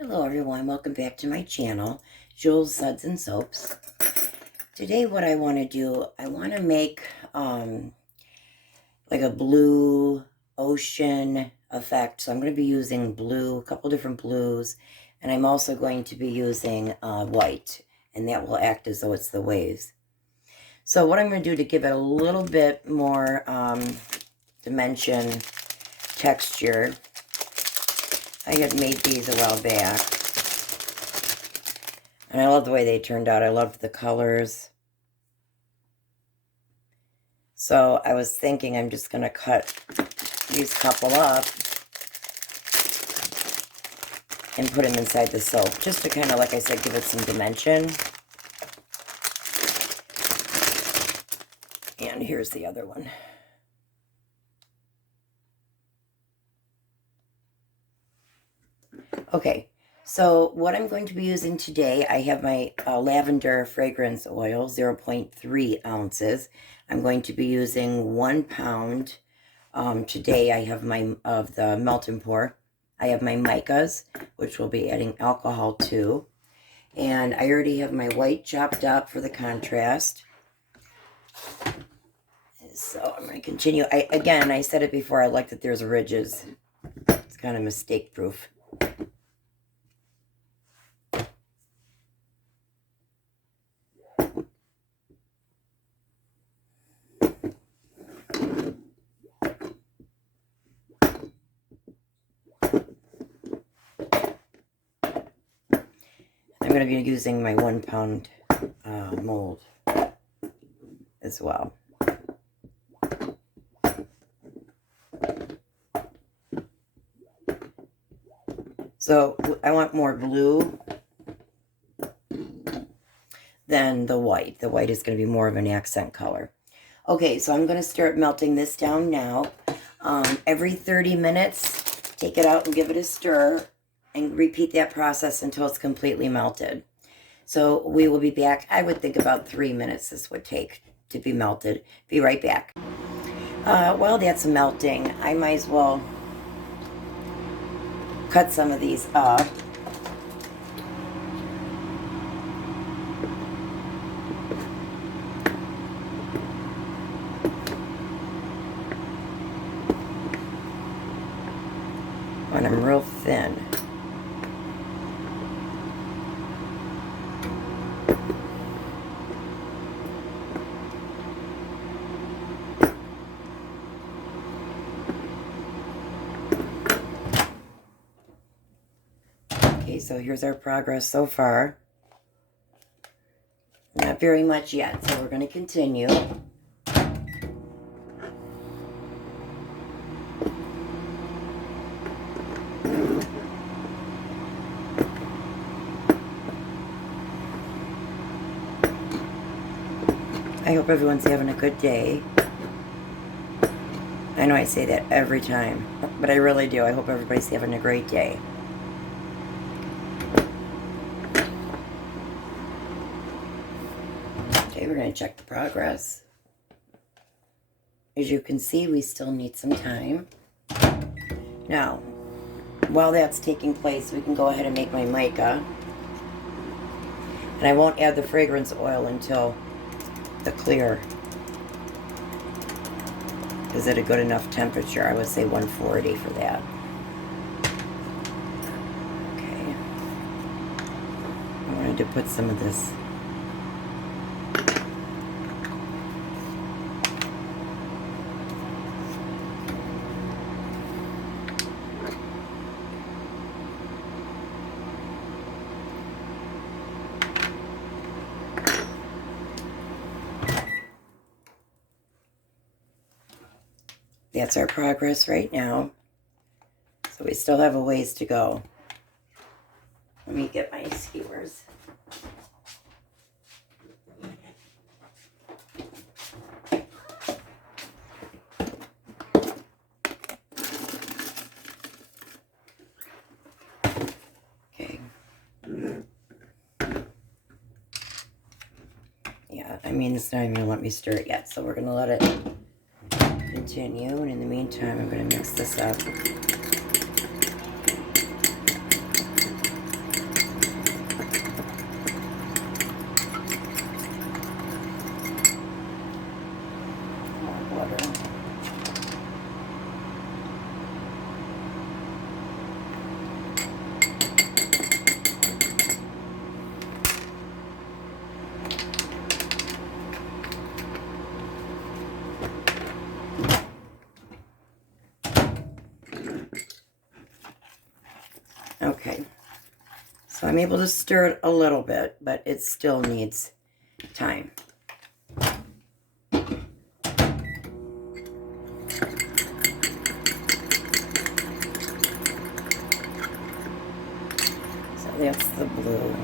Hello everyone, welcome back to my channel, Jules Suds and Soaps. Today what I want to do, I want to make like a blue ocean effect. So I'm going to be using blue, a couple different blues, and I'm also going to be using white, and that will act as though it's the waves. So what I'm going to do to give it a little bit more dimension, texture, I had made these a while back. And I love the way they turned out. I loved the colors. So I was thinking I'm just going to cut these couple up and put them inside the soap. Just to kind of, like I said, give it some dimension. And here's the other one. Okay. So what I'm going to be using today, I have my lavender fragrance oil, 0.3 ounces. I'm going to be using 1 pound. Today I have my of the melt and pour. I have my micas, which we'll be adding alcohol to. And I already have my white chopped up for the contrast. So I'm going to continue. Again, I said it before, I like that there's ridges. It's kind of mistake proof. I'm going to be using my 1 pound mold as well. So I want more blue than the white. The white is going to be more of an accent color. Okay, so I'm going to start melting this down now. Every 30 minutes, take it out and give it a stir and repeat that process until it's completely melted. So we will be back. I would think about 3 minutes this would take to be melted. Be right back. While that's melting, I might as well cut some of these up. And I'm real thin. Okay, so here's our progress so far. Not very much yet, so we're going to continue. I hope everyone's having a good day. I know I say that every time, but I really do. I hope everybody's having a great day. Okay, we're going to check the progress. As you can see, we still need some time. Now, while that's taking place, we can go ahead and make my mica. And I won't add the fragrance oil until the clear is at a good enough temperature. I would say 140 for that. Okay. I wanted to put some of this . That's our progress right now. So we still have a ways to go. Let me get my skewers. Okay. Yeah, I mean, it's not even going to let me stir it yet, so we're going to let it continue, and in the meantime I'm going to mix this up. Okay. So I'm able to stir it a little bit, but it still needs time. So that's the blue.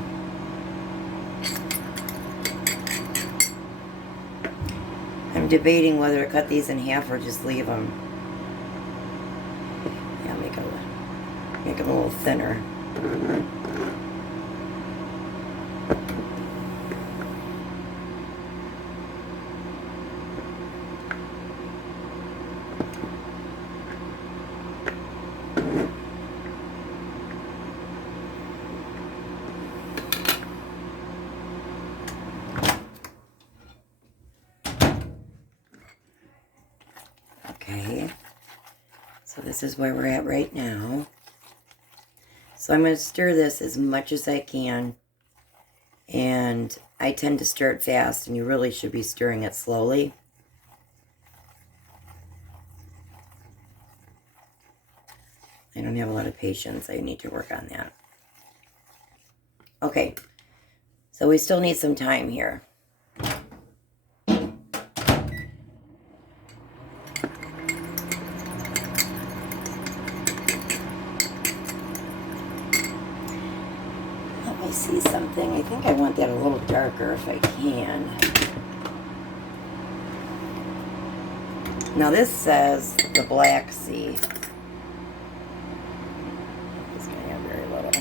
I'm debating whether to cut these in half or just leave them. Yeah, make them a little thinner. Okay, so this is where we're at right now. So I'm going to stir this as much as I can, and I tend to stir it fast, and you really should be stirring it slowly. I don't have a lot of patience. I need to work on that. Okay, so we still need some time here. Let me see something. I think I want that a little darker if I can. Now this says the Black Sea. It's going to have very little.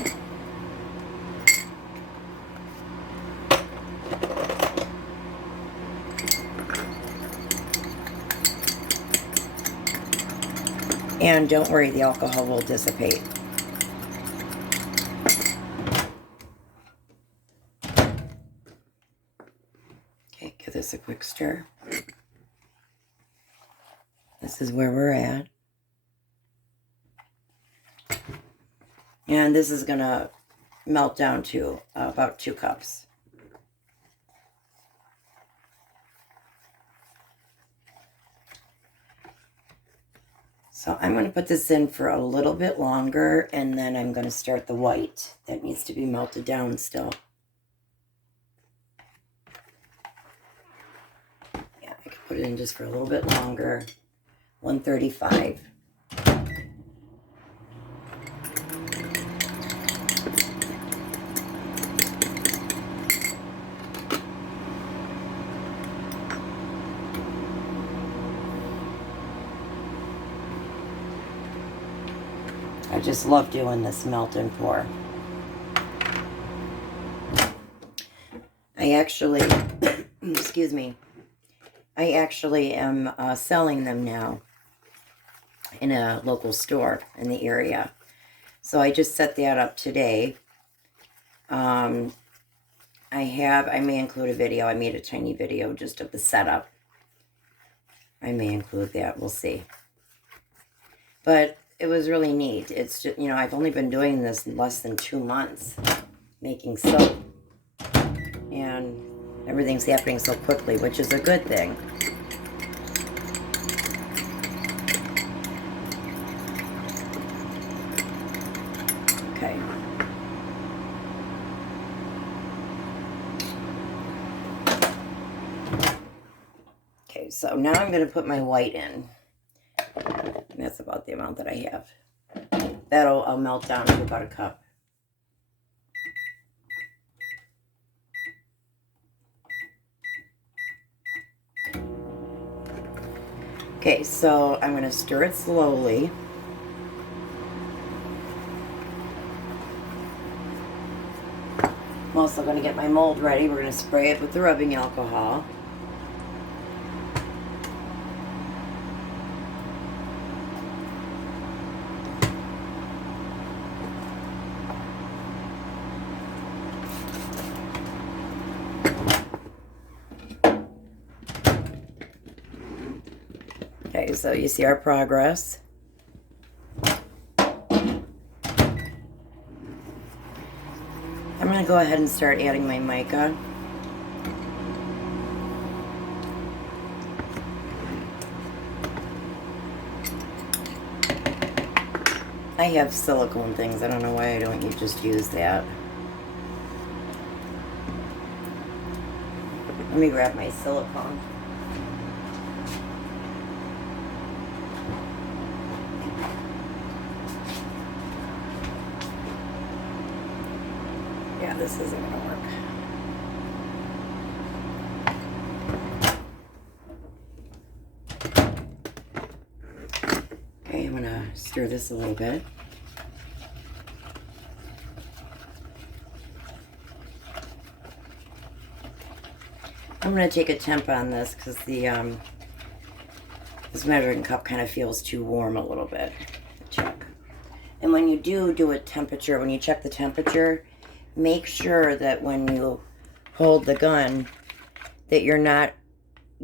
And don't worry, the alcohol will dissipate. Okay, give this a quick stir. This is where we're at. And this is going to melt down to about 2 cups. So I'm going to put this in for a little bit longer, and then I'm going to start the white. That needs to be melted down still. Yeah, I can put it in just for a little bit longer. 135. I just love doing this melt and pour. I actually, excuse me, I actually am selling them now in a local store in the area. So I just set that up today. I may include a video. I made a tiny video just of the setup. I may include that. We'll see. But it was really neat. It's just, you know, I've only been doing this less than 2 months, making soap. And everything's happening so quickly, which is a good thing. Okay. Okay, so now I'm going to put my white in. And that's about the amount that I have. I'll melt down to about 1 cup. Okay, so I'm going to stir it slowly. I'm also going to get my mold ready. We're going to spray it with the rubbing alcohol. Okay, so you see our progress. I'm going to go ahead and start adding my mica. I have silicone things. I don't know why I don't just use that. Let me grab my silicone. Yeah, this isn't going to work. Okay, I'm going to stir this a little bit. I'm going to take a temp on this because the this measuring cup kind of feels too warm a little bit. Check. And when you do a temperature, when you check the temperature, make sure that when you hold the gun that you're not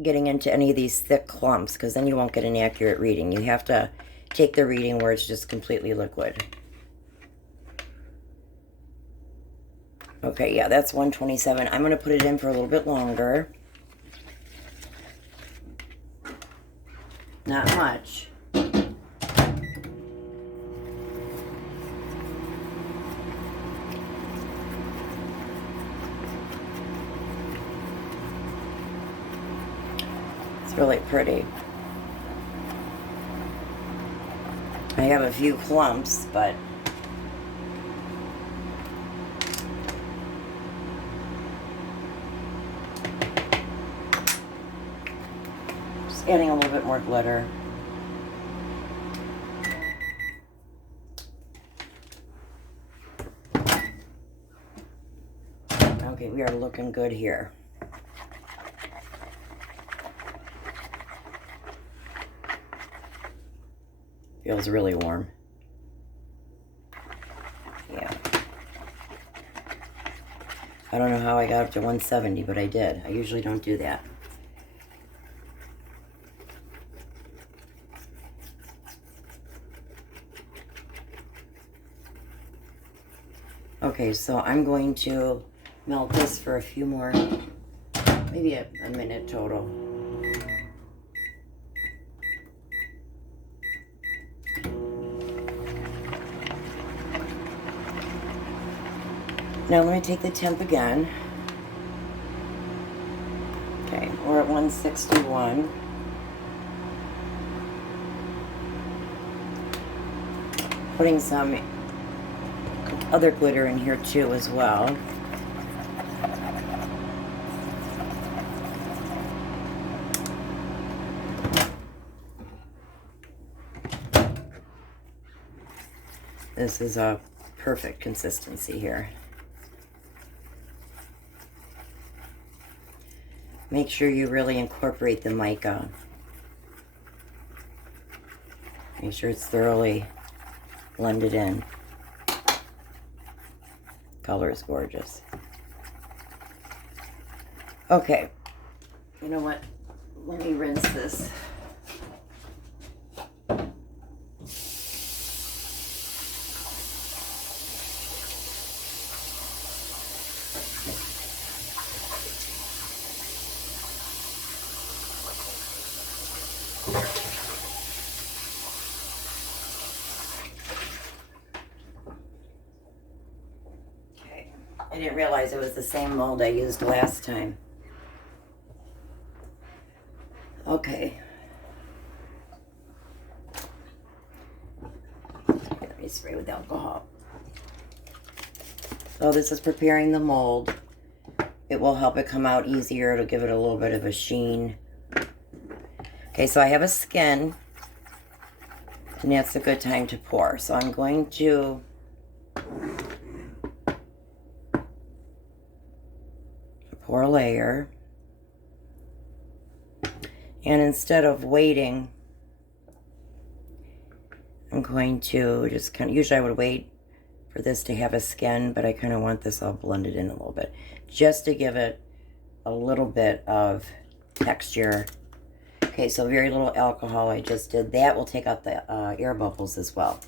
getting into any of these thick clumps, because then you won't get an accurate reading. You have to take the reading where it's just completely liquid. Okay, yeah, that's 127. I'm going to put it in for a little bit longer. Not much. It's really pretty. I have a few clumps, but just adding a little bit more glitter. Okay, we are looking good here. Feels really warm. Yeah. I don't know how I got up to 170, but I did. I usually don't do that. Okay, so I'm going to melt this for a few more, maybe a minute total. Now I'm going to take the temp again. Okay, we're at 161. Putting some other glitter in here too as well. This is a perfect consistency here. Make sure you really incorporate the mica. Make sure it's thoroughly blended in. Color is gorgeous. Okay, you know what? Let me rinse this. I didn't realize it was the same mold I used last time. Okay. Let me spray with alcohol. So this is preparing the mold. It will help it come out easier. It'll give it a little bit of a sheen. Okay, so I have a skin, and that's a good time to pour. So I'm going to pour a layer, and instead of waiting, I'm going to just kind of, usually I would wait for this to have a skin, but I kind of want this all blended in a little bit, just to give it a little bit of texture. Okay, so very little alcohol I just did. That will take out the air bubbles as well.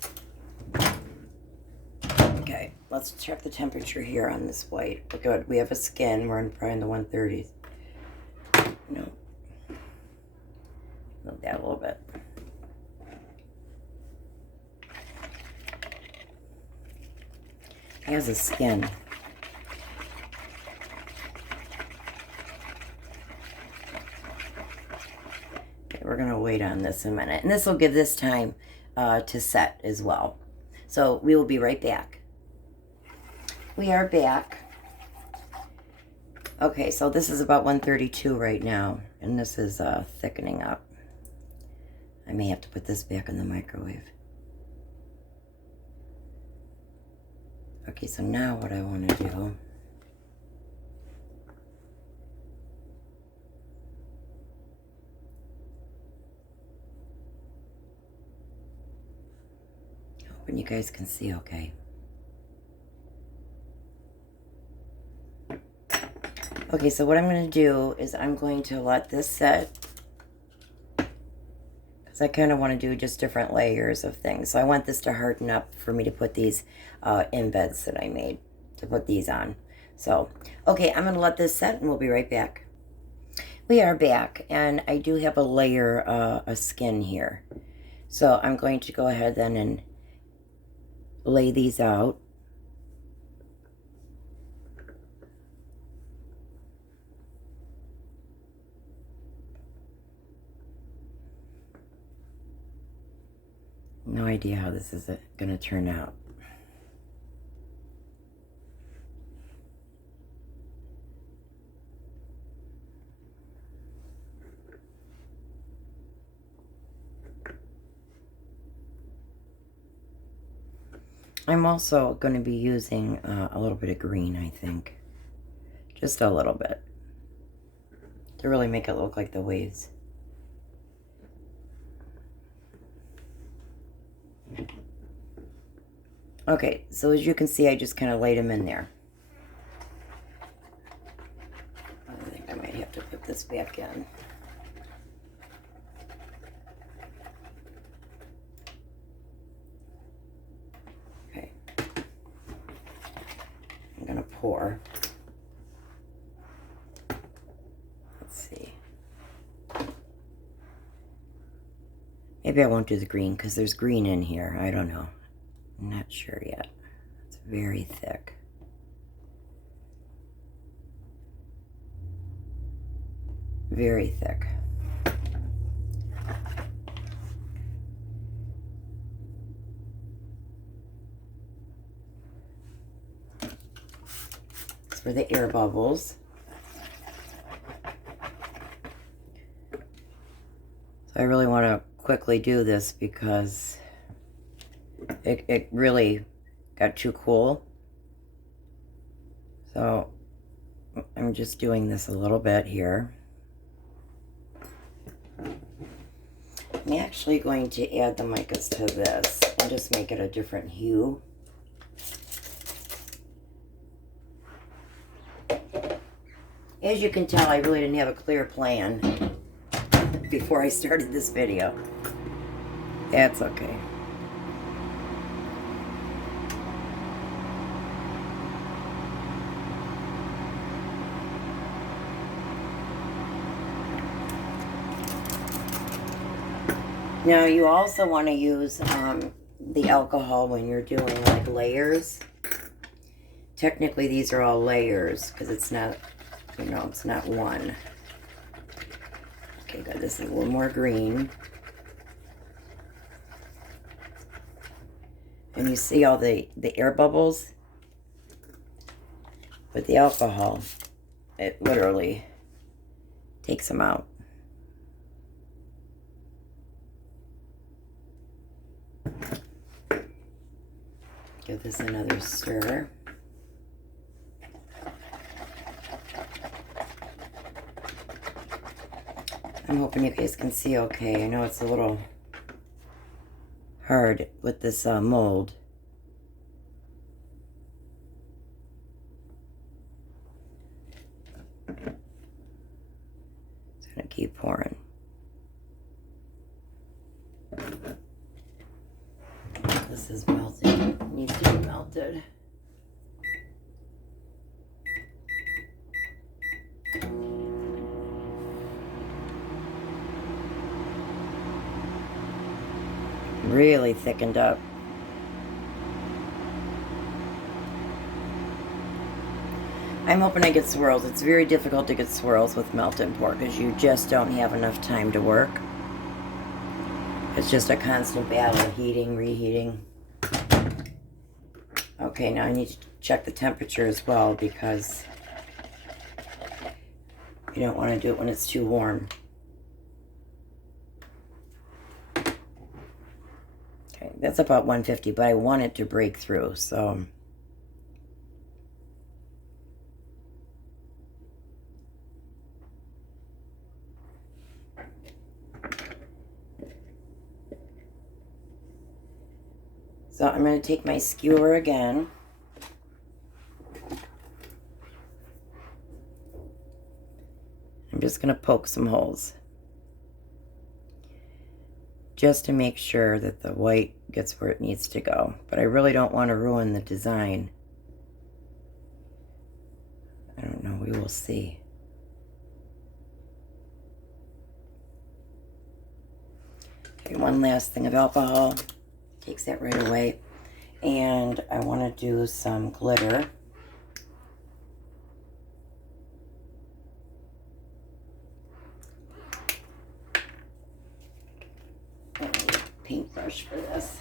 Okay, let's check the temperature here on this white. We're good. We have a skin. We're probably in the 130s. No. Move that a little bit. has a skin. Okay, we're going to wait on this a minute. And this will give this time to set as well. So we will be right back. We are back. Okay, so this is about 132 right now. And this is thickening up. I may have to put this back in the microwave. Okay, so now what I want to do, hoping you guys can see okay. Okay, so what I'm going to do is I'm going to let this set, because I kind of want to do just different layers of things. So I want this to harden up for me to put these embeds that I made, to put these on. So, okay, I'm going to let this set and we'll be right back. We are back, and I do have a layer of skin here. So I'm going to go ahead then and lay these out. No idea how this is going to turn out. I'm also going to be using a little bit of green, I think. Just a little bit. To really make it look like the waves. Okay, so as you can see, I just kind of laid them in there. I think I might have to put this back in. Okay. I'm going to pour. Let's see. Maybe I won't do the green because there's green in here. I don't know. I'm not sure yet. It's very thick. Very thick. It's for the air bubbles. So I really want to quickly do this because it really got too cool. So I'm just doing this a little bit here. I'm actually going to add the micas to this and just make it a different hue. As you can tell, I really didn't have a clear plan before I started this video. That's okay. Now you also want to use the alcohol when you're doing like layers. Technically these are all layers because it's not, you know, it's not one. Okay, good. This is a little more green. And you see all the air bubbles? With the alcohol, it literally takes them out. Give this another stir. I'm hoping you guys can see okay. I know it's a little hard with this mold. Just gonna keep pouring. This is melting. It needs to be melted. Really thickened up. I'm hoping I get swirls. It's very difficult to get swirls with melted pork because you just don't have enough time to work. It's just a constant battle, heating, reheating. Okay, now I need to check the temperature as well because you don't want to do it when it's too warm. Okay, that's about 150, but I want it to break through, so... So I'm going to take my skewer again. I'm just going to poke some holes. Just to make sure that the white gets where it needs to go. But I really don't want to ruin the design. I don't know, we will see. Okay, one last thing of alcohol. Takes that right away. And I want to do some glitter. I need a paintbrush for this.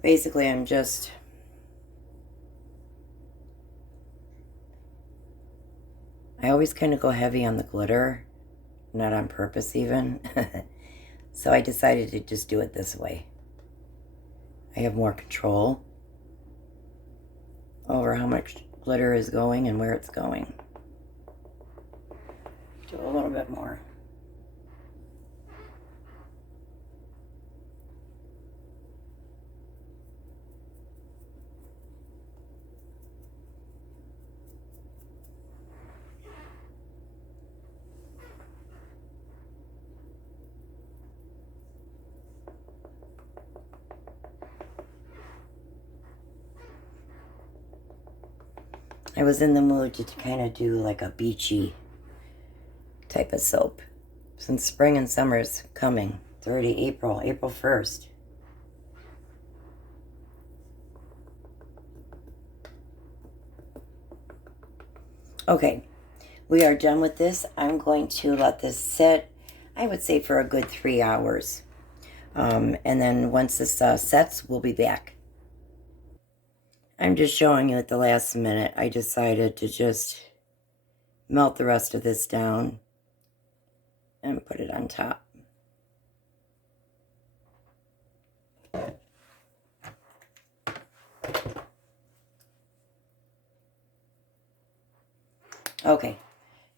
Basically, I'm just I always kind of go heavy on the glitter, not on purpose even. So I decided to just do it this way. I have more control over how much glitter is going and where it's going. Do a little bit more. I was in the mood to kind of do like a beachy type of soap. Since spring and summer is coming. It's already April 1st. Okay, we are done with this. I'm going to let this sit, I would say for a good 3 hours. And then once this sets, we'll be back. I'm just showing you at the last minute. I decided to just melt the rest of this down and put it on top. Okay,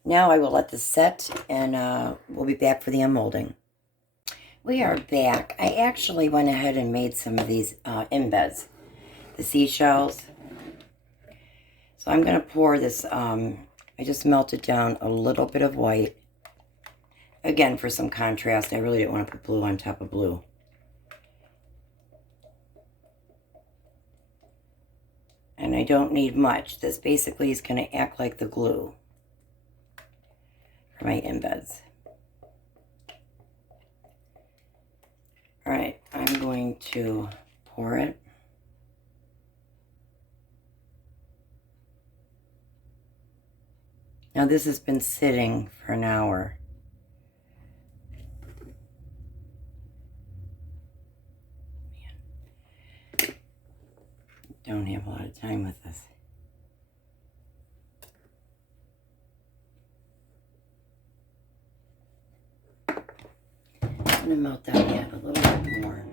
now I will let this set and we'll be back for the unmolding. We are back. I actually went ahead and made some of these embeds, the seashells. So I'm going to pour this, I just melted down a little bit of white. Again, for some contrast. I really didn't want to put blue on top of blue. And I don't need much. This basically is going to act like the glue for my embeds. Alright, I'm going to pour it. Now this has been sitting for an hour. Man, don't have a lot of time with this. I'm going to melt down yet a little bit more.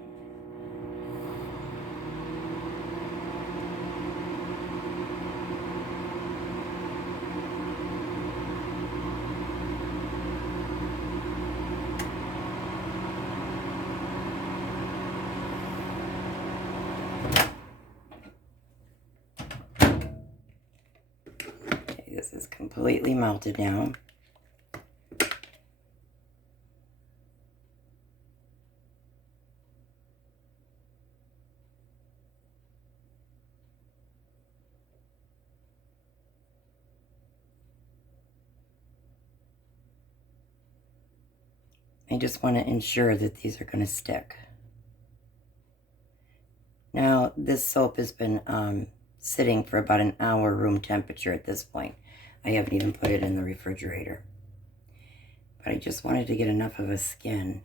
Okay, this is completely melted now. I just want to ensure that these are going to stick. Now, this soap has been sitting for about an hour room temperature at this point. I haven't even put it in the refrigerator. But I just wanted to get enough of a skin.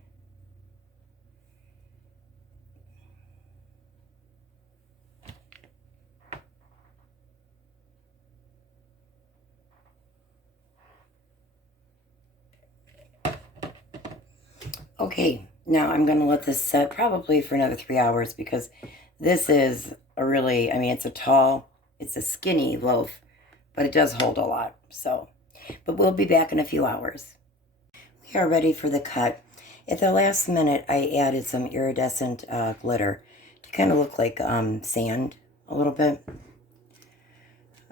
Okay, now I'm going to let this set probably for another 3 hours because this is a really, I mean, it's a skinny loaf, but it does hold a lot. So, but we'll be back in a few hours. We are ready for the cut. At the last minute, I added some iridescent glitter to kind of look like sand a little bit.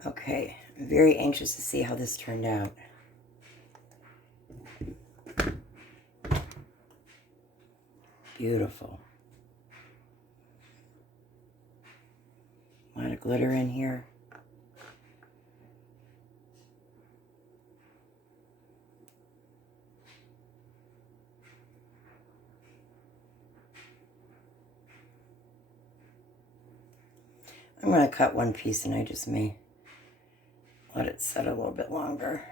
Okay, I'm very anxious to see how this turned out. Beautiful. A lot of glitter in here. I'm going to cut one piece and I just may let it set a little bit longer.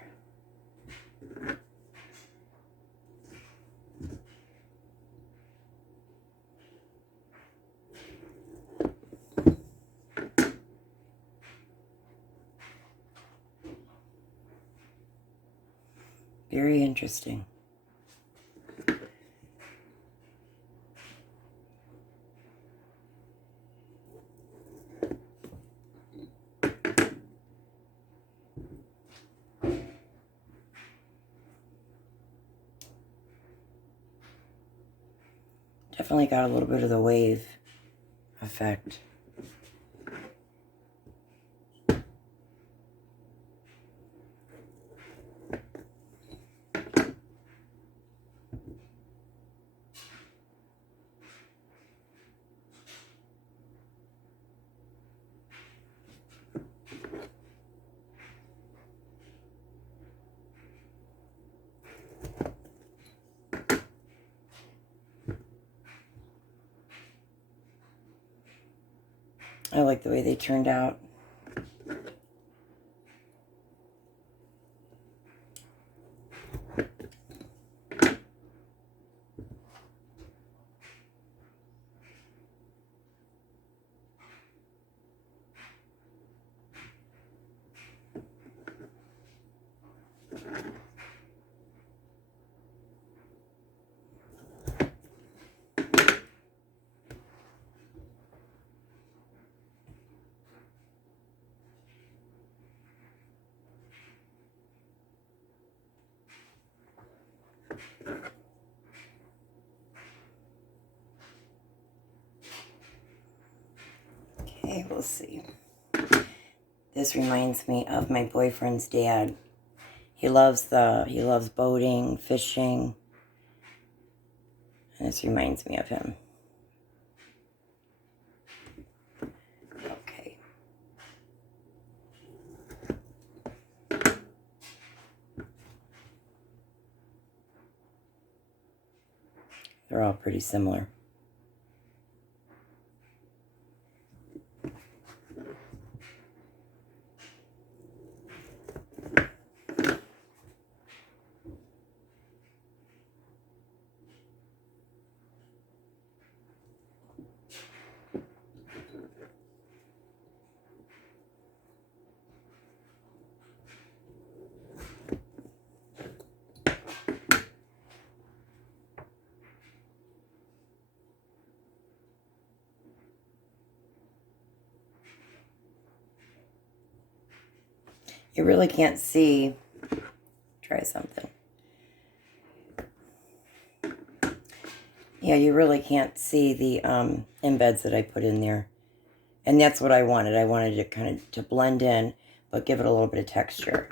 Very interesting. Definitely got a little bit of the wave effect. I like the way they turned out. Okay, we'll see. This reminds me of my boyfriend's dad. He loves boating, fishing. And this reminds me of him. Okay. They're all pretty similar. You really can't see. Try something. Yeah, you really can't see the embeds that I put in there. And that's what I wanted. I wanted it kind of to blend in, but give it a little bit of texture.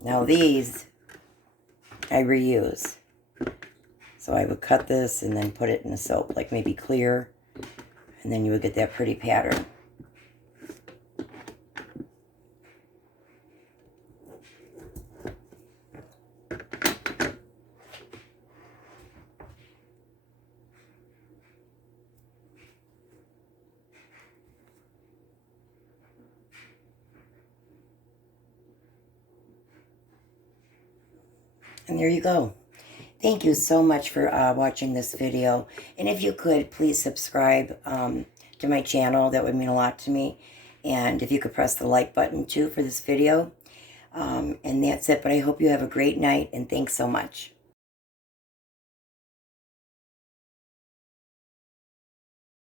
Now these, I reuse. So I would cut this and then put it in the soap, like maybe clear, and then you would get that pretty pattern. And there you go. Thank you so much for watching this video. And if you could, please subscribe to my channel. That would mean a lot to me. And if you could press the like button too for this video. And that's it. But I hope you have a great night. And thanks so much.